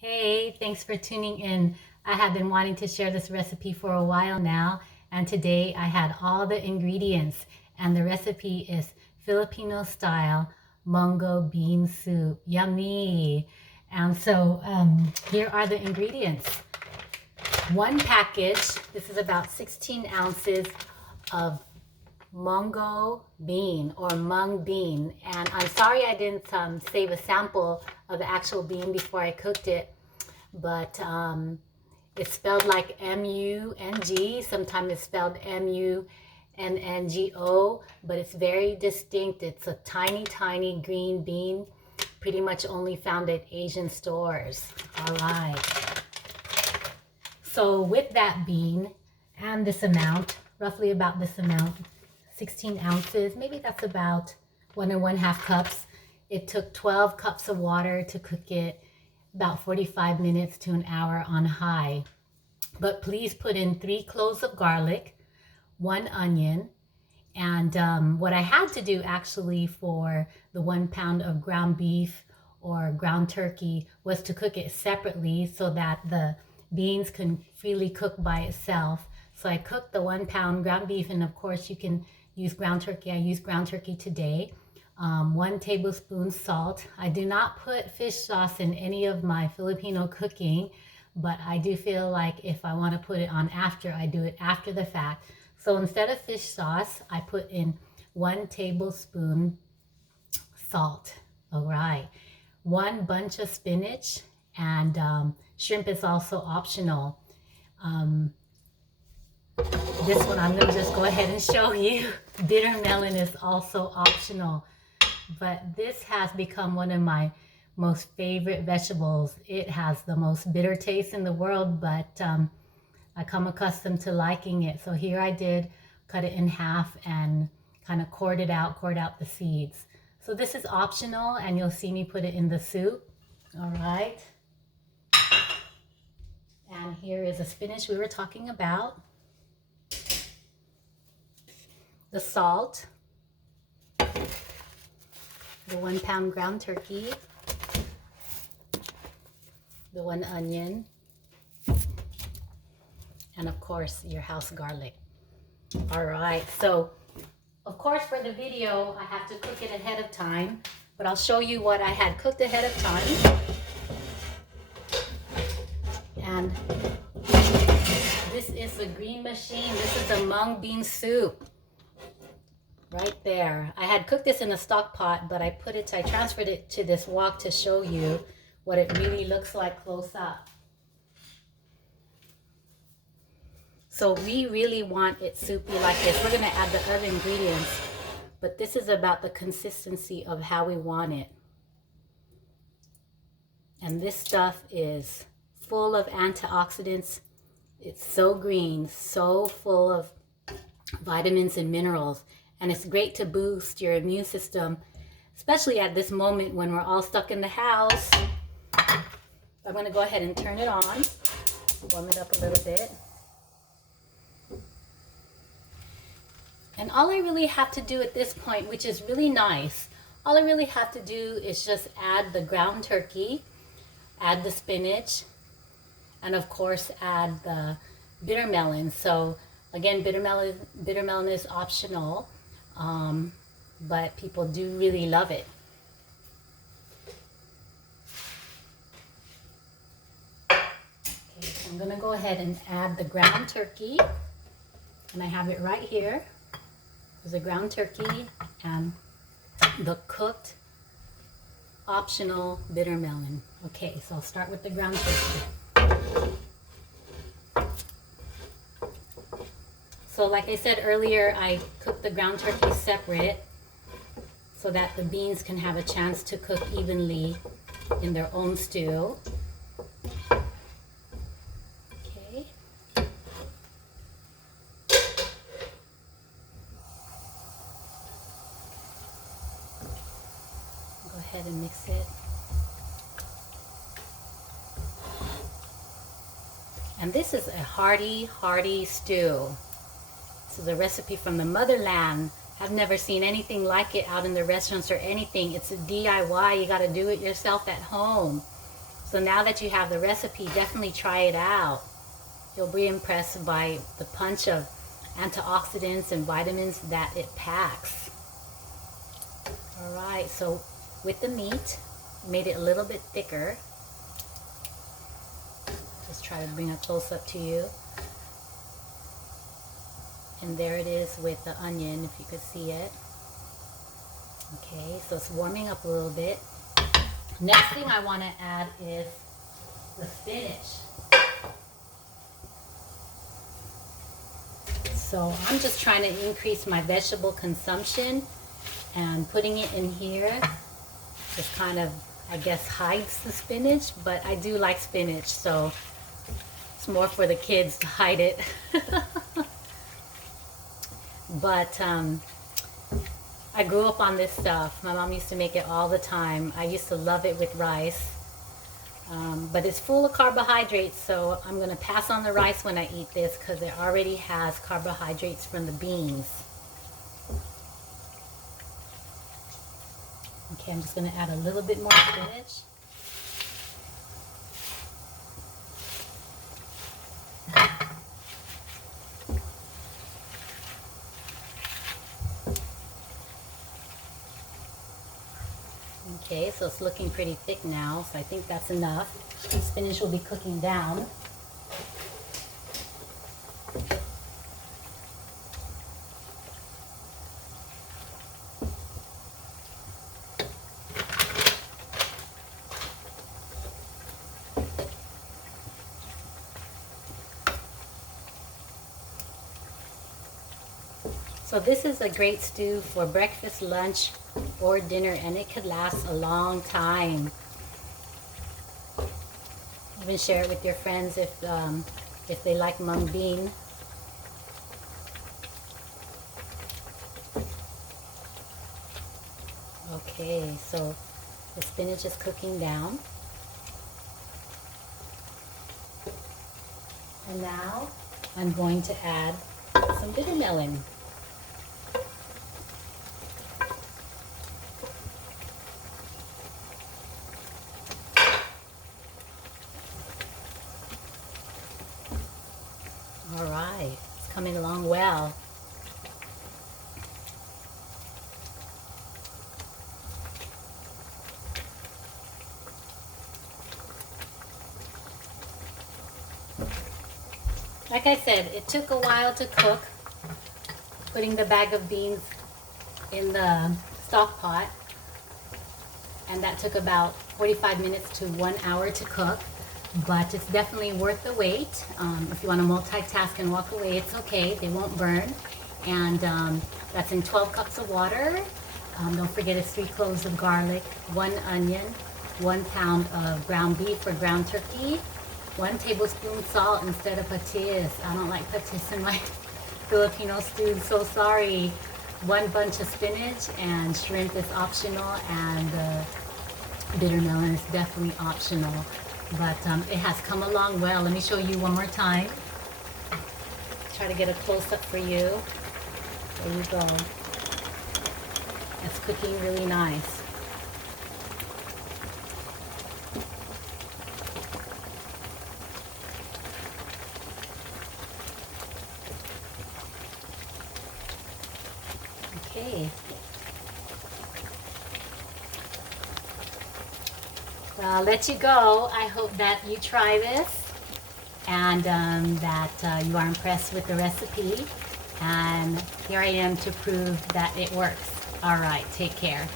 Hey, thanks for tuning in. I have been wanting to share this recipe for a while now, and today I had all the ingredients, and the recipe is Filipino style mungo bean soup. Yummy! And so here are the ingredients. One package, this is about 16 ounces of mungo bean or mung bean, and I'm sorry I didn't save a sample of the actual bean before I cooked it, but it's spelled like M-U-N-G. Sometimes it's spelled M-U-N-N-G-O, but it's very distinct. It's a tiny green bean, pretty much only found at Asian stores. All right, so with that bean and this amount, roughly about this amount, 16 ounces, maybe that's about 1.5 cups. It took 12 cups of water to cook it, about 45 minutes to an hour on high. But please put in 3 cloves of garlic, 1 onion, and what I had to do actually for the 1 pound of ground beef or ground turkey was to cook it separately so that the beans can freely cook by itself. So I cooked the 1 pound ground beef, and of course you can use ground turkey. I use ground turkey today. 1 tablespoon salt. I do not put fish sauce in any of my Filipino cooking, but I do feel like if I want to put it on after, I do it after the fact. So instead of fish sauce, I put in 1 tablespoon salt. All right. 1 bunch of spinach, and shrimp is also optional. This one I'm going to just go ahead and show you. Bittermelon is also optional, but this has become one of my most favorite vegetables. It has the most bitter taste in the world, but I come accustomed to liking it. So here I did cut it in half and kind of core out the seeds. So this is optional, and you'll see me put it in the soup. All right. And here is the spinach we were talking about. The salt, the 1 pound ground turkey, the 1 onion, and of course your house garlic. All right, so of course for the video I have to cook it ahead of time, but I'll show you what I had cooked ahead of time. And this is the green machine. This is the mung bean soup. Right there. I had cooked this in a stock pot, but I transferred it to this wok to show you what it really looks like close up. So we really want it soupy like this. We're going to add the other ingredients, but this is about the consistency of how we want it. And this stuff is full of antioxidants. It's so green, so full of vitamins and minerals. And it's great to boost your immune system, especially at this moment when we're all stuck in the house. I'm going to go ahead and turn it on, warm it up a little bit. And all I really have to do at this point, which is really nice, all I really have to do is just add the ground turkey, add the spinach, and of course add the bittermelon. So again, bittermelon is optional. But people do really love it. Okay, so I'm going to go ahead and add the ground turkey, and I have it right here. There's a ground turkey and the cooked optional bittermelon. Okay, so I'll start with the ground turkey. So like I said earlier, I cooked the ground turkey separate so that the beans can have a chance to cook evenly in their own stew. Okay. Go ahead and mix it. And this is a hearty stew. This is a recipe from the motherland. I've never seen anything like it out in the restaurants or anything. It's a DIY. You got to do it yourself at home. So now that you have the recipe, definitely try it out. You'll be impressed by the punch of antioxidants and vitamins that it packs. All right, so with the meat, made it a little bit thicker. Just try to bring a close up to you. And there it is with the onion, if you could see it. Okay, so it's warming up a little bit. Next thing I want to add is the spinach. So I'm just trying to increase my vegetable consumption, and putting it in here just kind of, I guess, hides the spinach, but I do like spinach, so it's more for the kids to hide it. But I grew up on this stuff. My mom used to make it all the time. I used to love it with rice. But it's full of carbohydrates, so I'm going to pass on the rice when I eat this because it already has carbohydrates from the beans. Okay, I'm just going to add a little bit more spinach. Okay, so it's looking pretty thick now, so I think that's enough. The spinach will be cooking down. So this is a great stew for breakfast, lunch, or dinner, and it could last a long time. Even share it with your friends if they like mung bean. Okay, so the spinach is cooking down. And now I'm going to add some bittermelon. All right, it's coming along well. Like I said, it took a while to cook, putting the bag of beans in the stock pot, and that took about 45 minutes to 1 hour to cook. But it's definitely worth the wait. If you want to multitask and walk away, it's okay. They won't burn. And that's in 12 cups of water. Don't forget it's 3 cloves of garlic, 1 onion, 1 pound of ground beef or ground turkey, 1 tablespoon salt instead of patis. I don't like patis in my Filipino stew, so sorry. 1 bunch of spinach, and shrimp is optional, and bitter melon is definitely optional. But it has come along well. Let me show you one more time. Try to get a close-up for you. There you go. It's cooking really nice. Okay. Well, I'll let you go. I hope that you try this and that you are impressed with the recipe. And here I am to prove that it works. All right, take care.